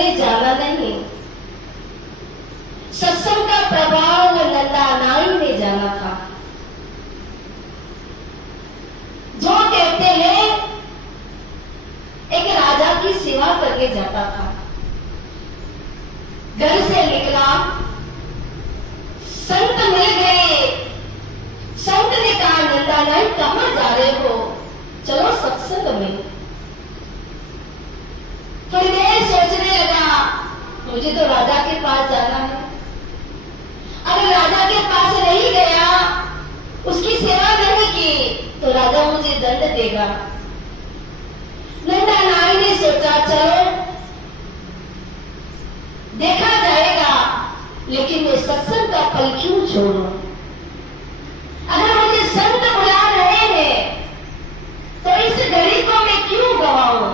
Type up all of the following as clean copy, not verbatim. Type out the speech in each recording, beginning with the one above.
ने जाना नहीं, सत्संग का प्रभाव वो नंदा नाई ने जाना था। जो कहते हैं एक राजा की सेवा करके जाता था, घर से निकला, संत मिल गए। संत ने कहा, नंदा नाई कहां जा रहे हो? चलो सत्संग में। थोड़ी देर सोचने लगा, मुझे तो राजा के पास जाना है, अगर राजा के पास नहीं गया, उसकी सेवा नहीं की तो राजा मुझे दंड देगा। नंदा नाई ने सोचा, चलो देखा जाएगा, लेकिन मैं सत्संग का फल क्यों छोड़ूं? अगर मुझे संत बुला रहे हैं तो इस घड़ी को मैं क्यों गवाऊं?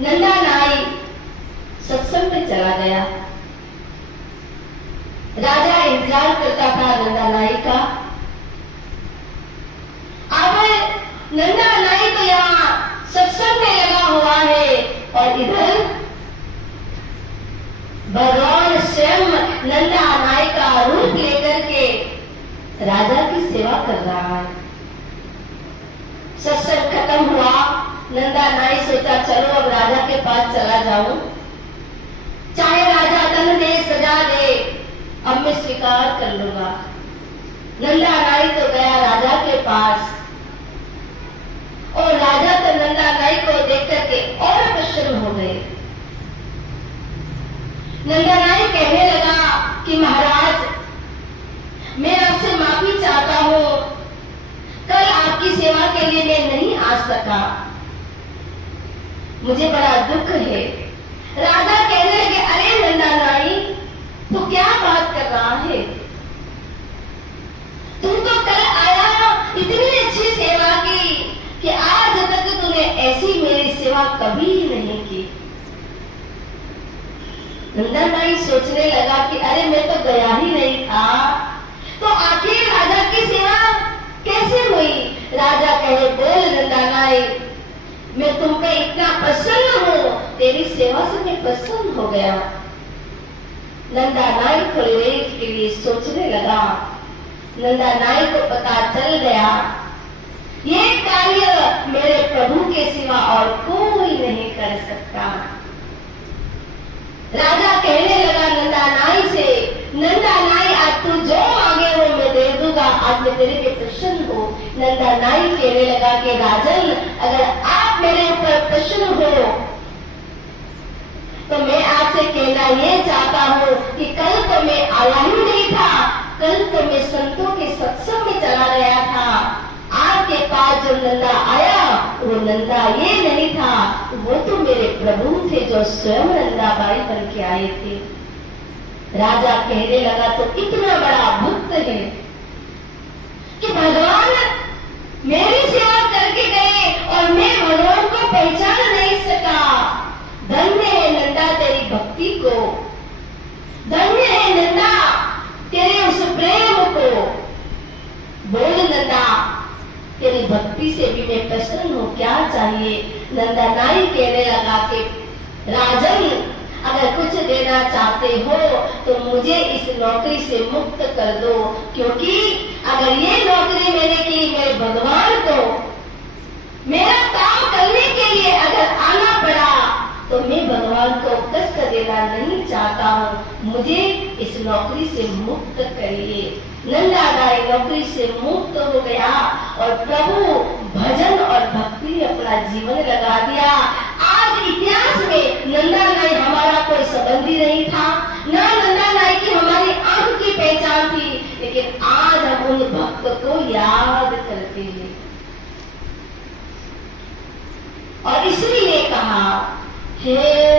नंदा नाई सत्संग में चला गया। राजा इंतजार करता था नंदा नाई का। अब नंदा नाई तो यहाँ सत्संग में लगा हुआ है और इधर भगवान स्वयं नंदा नाई का रूप लेकर के राजा की सेवा कर रहा है। सत्संग खत्म हुआ, नंदा नाई सोचा, चलो अब राजा के पास चला जाऊं, चाहे राजा दंड दे, सजा दे, अब मैं स्वीकार कर लूंगा। नंदा नाई तो गया राजा के पास और राजा तो नंदा नाई को देख करके और प्रसन्न हो गए। नंदा नाई कहने लगा कि महाराज, मैं आपसे माफी चाहता हूं, कल आपकी सेवा के लिए मैं नहीं आ सका, मुझे बड़ा दुख है। राजा कहने लगे, अरे नंदा नाई, तू क्या बात कर रहा है? तू तो कल आया, इतनी अच्छी सेवा की कि आज तक तूने ऐसी मेरी सेवा कभी नहीं की। नंदा नाई सोचने लगा कि अरे मैं तो गया ही नहीं था, तो आखिर राजा की सेवा कैसे हुई? राजा कहे, बोल नंदा नाई, मैं तुम पे इतना प्रसन्न हूं, तेरी सेवा से मैं प्रसन्न हो गया। नंदा नाई थोड़ी देर के लिए सोचने लगा। नंदा नाई को पता चल गया, ये कार्य मेरे प्रभु के सिवा और कोई नहीं कर सकता। राजा कहने लगा नंदा नाई से, नंदा नाई, आज तू जो मांगे वो मैं दे दूंगा, आज मैं तेरे पे प्रसन्न हूँ। नंदा नाई कहने लगा कि राजन, अगर आप मेरे ऊपर प्रसन्न हो तो मैं आपसे कहना ये चाहता हूँ कि कल तो मैं आया ही नहीं था, कल तो मैं संतों के सत्संग में चला गया था। आपके पास जो नंदा आया वो नंदा ये नहीं था, वो तो मेरे प्रभु थे जो स्वयं नंदाबाई बन के आए थे। राजा कहने लगा, तो इतना बड़ा भक्त है कि भगवान मेरी सेवा करके गए और मैं भगवान को पहचान नहीं सका। धन्य है नंदा तेरी भक्ति को, धन्य है नंदा तेरे उस प्रेम को। बोल नंदा, तेरी भक्ति से भी मैं प्रसन्न हूँ, क्या चाहिए? नंदा नाई कहने लगा कि राजन, अगर कुछ देना चाहते हो तो मुझे इस नौकरी से मुक्त कर दो, क्योंकि अगर ये नौकरी मैंने की, मेरे भगवान को मेरा काम करने के लिए अगर आना पड़ा तो मैं भगवान को कष्ट देना नहीं चाहता हूँ, मुझे इस नौकरी से मुक्त करिए। नंदा नाई नौकरी से मुक्त हो गया और प्रभु भजन और भक्ति में अपना जीवन लगा दिया। आज इतिहास में नंदा नाई हमारा कोई संबंधी नहीं था, न नंदा नाई की हमारी आंख की पहचान थी, लेकिन आज हम उन भक्त को याद करते हैं। और इसलिए कहा, हे